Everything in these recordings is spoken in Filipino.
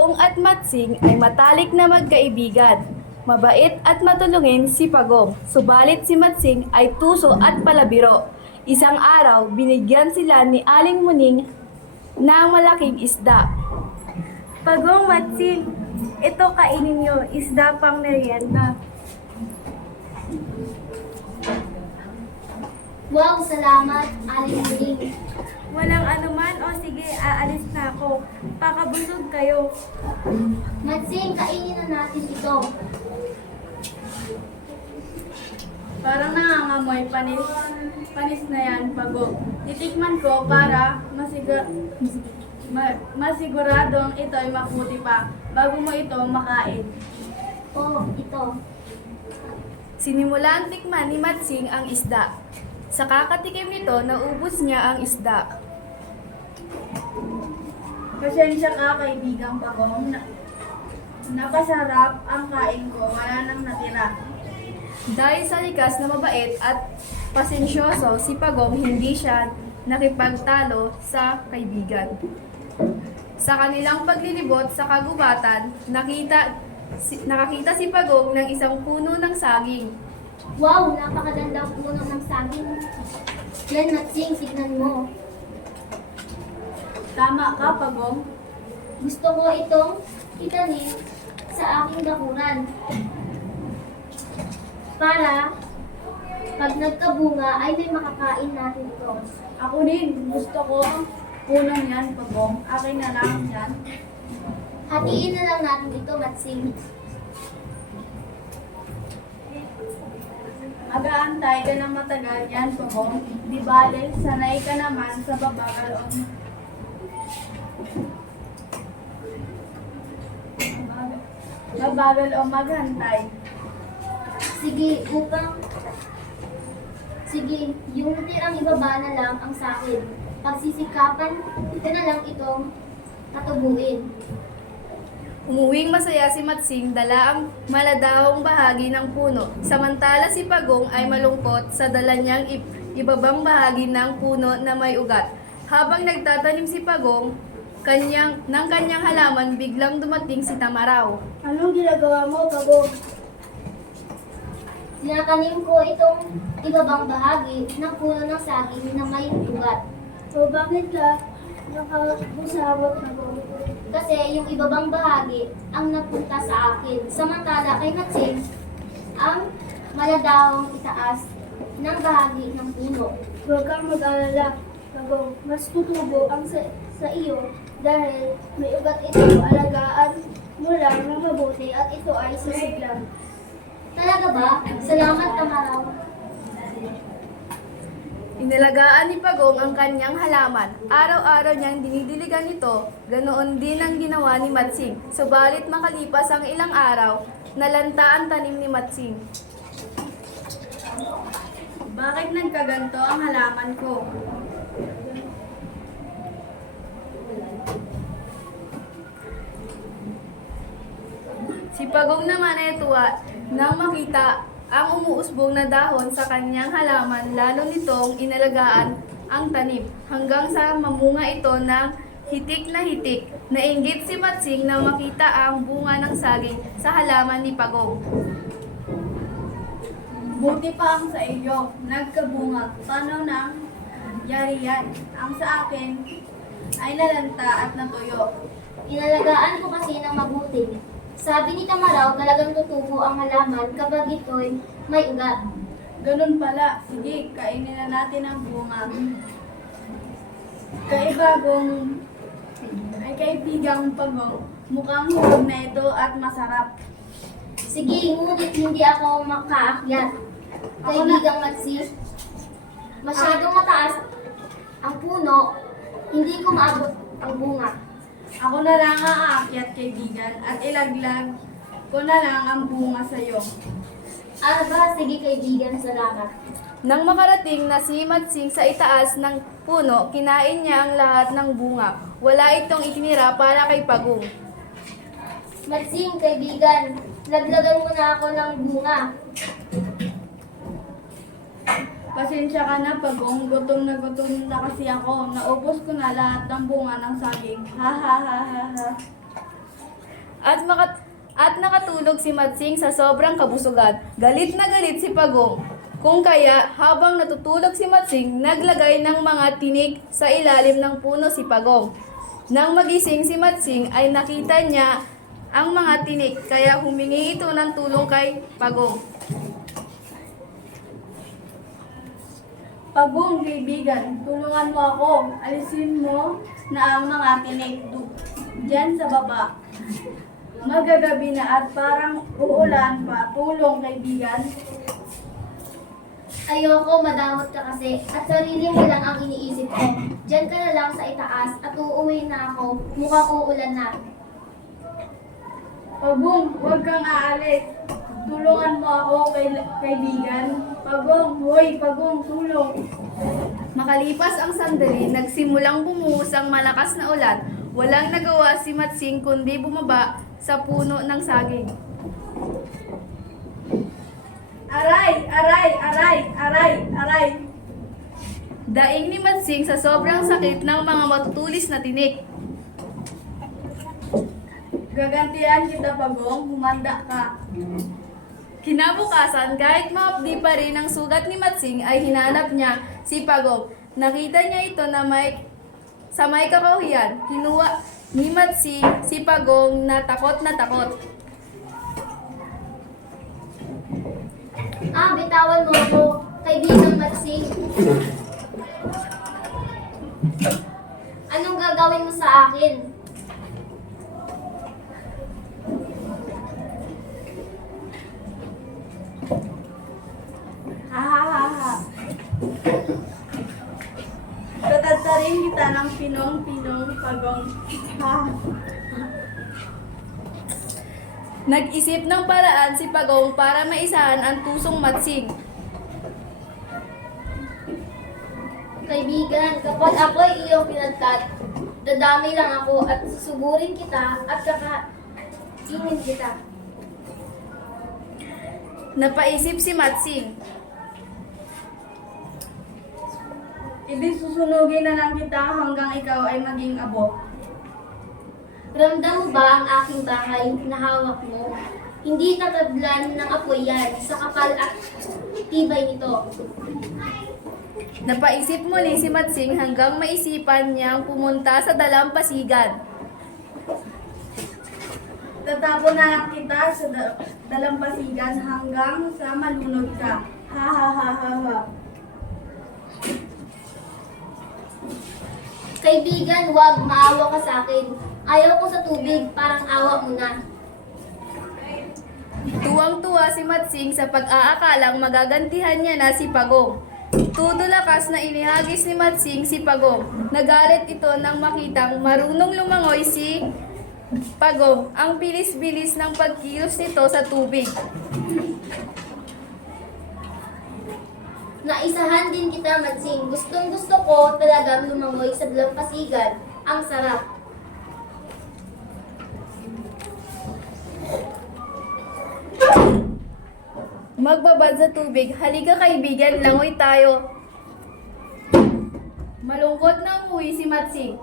Pagong at Matsing ay matalik na magkaibigan. Mabait at matulungin si Pagong, subalit si Matsing ay tuso at palabiro. Isang araw, binigyan sila ni Aling Muning ng malaking isda. Pagong, Matsing, ito kainin niyo, isda pang merienda. Wow, salamat, Aling Muling. Walang anuman, o sige, aalis na ako. Pakabusog kayo. Matsing, kainin na natin ito. Parang nangangamoy, panis na yan, Pagong. Titikman ko para masiguradong ito'y maputi pa bago mo ito makain. Oh, ito. Sinimulan tikman ni Matsing ang isda. Sa kakatikim nito, naubos niya ang isda. Pasensya ka, kaibigang Pagong. Napasarap ang kain ko, wala nang natira. Dahil sa likas na mabait at pasensyoso, si Pagong hindi siya nakipagtalo sa kaibigan. Sa kanilang paglilibot sa kagubatan, nakakita si Pagong ng isang puno ng saging. Wow, napakagandang puno ng saging. Yan, Matsing, tignan mo. Tama ka, Pagong. Gusto ko itong itanim sa aking dakuran. Para pag nagkabunga ay may makakain natin ito. Ako din, gusto ko punong yan, Pagong. Akin na lang yan. Hatiin na lang natin ito, Matsing. Mag-aantay ka ng matagal yan, Pagong. Di bale, sanay ka naman sa babagal o mabagal o maghantay. Sige, yung tirang ibaba na lang ang sa akin. Pagsisikapan, ito na lang itong tatubuin. Umuwing masaya si Matsing, dala ang maladahong bahagi ng puno. Samantala si Pagong ay malungkot sa dala niyang ibabang bahagi ng puno na may ugat. Habang nagtatanim si Pagong, ng kanyang halaman, biglang dumating si Tamaraw. Anong ginagawa mo, Pagong? Sinakanim ko itong ibabang bahagi ng puno ng saging na may ugat. O bakit ka nakabusawat, Pagong? Kasi yung ibabang bahagi ang napunta sa akin. Samantala kay Matsing, ang maladahong itaas ng bahagi ng puno. Huwag kang mag-alala, Pagong. Mas tutubo ang sa iyo dahil may ugat ito. Alagaan mo lang ng mabuti at ito ay sisigla. Talaga ba? Salamat, Tamaraw. Inalagaan ni Pagong ang kanyang halaman. Araw-araw niyang dinidiligan ito, ganoon din ang ginawa ni Matsing. Subalit makalipas ang ilang araw, nalanta ang tanim ni Matsing. Bakit nagkaganto ang halaman ko? Si Pagong naman ay tuwa nang makita ang umuusbong na dahon sa kanyang halaman, lalo nitong inalagaan ang tanim hanggang sa mamunga ito ng hitik na hitik. Nainggit si Matsing na makita ang bunga ng saging sa halaman ni Pagong. Buti pa ang sa iyo, nagkabunga. Paano nang yari yan? Ang sa akin ay nalanta at natuyo. Inalagaan ko kasi ng mabuti. Sabi ni Tamaraw, talagang tutubo ang halaman kapag ito'y may ugat. Ganun pala. Sige, kainin na natin ang bunga. Kaibigang Pagong, mukhang hubog na ito at masarap. Sige, ngunit hindi ako makaakyat. Kaibigang Matsing, masyadong mataas ang puno, hindi ko maabot ang bunga. Ako na lang ang aakyat, kaibigan, at ilaglag ko na lang ang bunga sa iyo. Ba, sige kaibigan, salamat. Nang makarating na si Matsing sa itaas ng puno, kinain niya ang lahat ng bunga. Wala itong itinira para kay Pagong. Matsing, kaibigan, laglagan mo na ako ng bunga. Pasensya ka na, Pagong. Gutom na kasi ako. Naubos ko na lahat ng bunga ng saging. Ha ha ha ha ha. At nakatulog si Matsing sa sobrang kabusugan. Galit na galit si Pagong. Kung kaya, habang natutulog si Matsing, naglagay ng mga tinik sa ilalim ng puno si Pagong. Nang magising si Matsing ay nakita niya ang mga tinik, kaya humingi ito ng tulong kay Pagong. Pagong, kaibigan, tulungan mo ako. Alisin mo na ang mga tinik diyan sa baba. Magagabi na at parang uulan pa. Tulong, kaibigan. Ayoko, madamot ka kasi at sarili mo lang ang iniisip ko. Diyan ka na lang sa itaas at uuwi na ako. Mukhang uulan na. Pagong, huwag kang aalis. Tulungan mo ako, kaibigan. Pagong, hoy, Pagong, tulong. Makalipas ang sandali, nagsimulang bumuhos ang malakas na ulan. Walang nagawa si Matsing kundi bumaba sa puno ng saging. Aray, aray, aray, aray, aray. Daing ni Matsing sa sobrang sakit ng mga matutulis na tinik. Gagantihan kita, Pagong. Humanda ka. Kinabukasan, kahit maapdi pa rin ang sugat ni Matsing, ay hinanap niya si Pagong. Nakita niya ito na sa may kakahuyan. Kinuha ni Matsing si Pagong na takot na takot. Bitawan mo ako, kaibigang Matsing. Anong gagawin mo sa akin? Ha ha ha ha. Tatatarin kita ng pinong-pinong, Pagong. Ha. Nag-isip ng paraan si Pagong para maisahan ang tusong Matsing. Kaibigan, kapag ako'y iyong pinagkat, dadami lang ako at susugurin kita at kakainin kita. Napaisip si Matsing. Hindi susunugin na lang kita hanggang ikaw ay maging abo. Ramdam mo ba ang aking bahay na hawak mo? Hindi tatadlan ng apoy yan sa kapal at tibay nito. Napaisip muli si Matsing hanggang maisipan niyang pumunta sa dalampasigan. Tatapon na lang kita sa dalampasigan hanggang sa malunod ka. Ha ha ha ha ha. Kaibigan, wag maawa ka sa akin. Ayaw ko sa tubig, parang awa mo na. Tuwang-tuwa si Matsing sa pag-aakalang magagantihan niya na si Pagong. Todo lakas na inihagis ni Matsing si Pagong. Nagalit ito nang makitang marunong lumangoy si Pagong. Ang bilis-bilis ng pagkilos nito sa tubig. Naisahan din kita, Matsing. Gustong-gusto ko talagang lumangoy sa dalampasigan. Ang sarap. Magbabad sa tubig. Halika kaibigan, langoy tayo. Malungkot na umuwi si Matsing.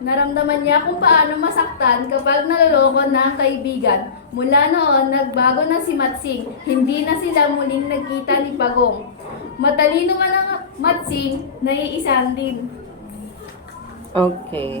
Naramdaman niya kung paano masaktan kapag naloloko na ang kaibigan. Mula noon, nagbago na si Matsing. Hindi na sila muling nagkita ni Pagong. Matalino man ang Matsing, naiisan din. Okay.